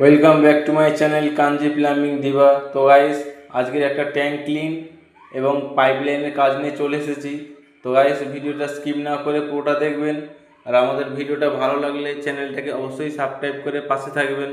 Welcome back to my channel Kanji plumbing দিবা। তো guys, আজকের একটা ট্যাঙ্ক ক্লিন এবং পাইপলাইনের কাজ নিয়ে চলে এসেছি। তো গাইস, ভিডিওটা স্কিপ না করে পুরোটা দেখবেন। আর আমাদের ভিডিওটা ভালো লাগলে চ্যানেলটাকে অবশ্যই সাবস্ক্রাইব করে পাশে থাকবেন।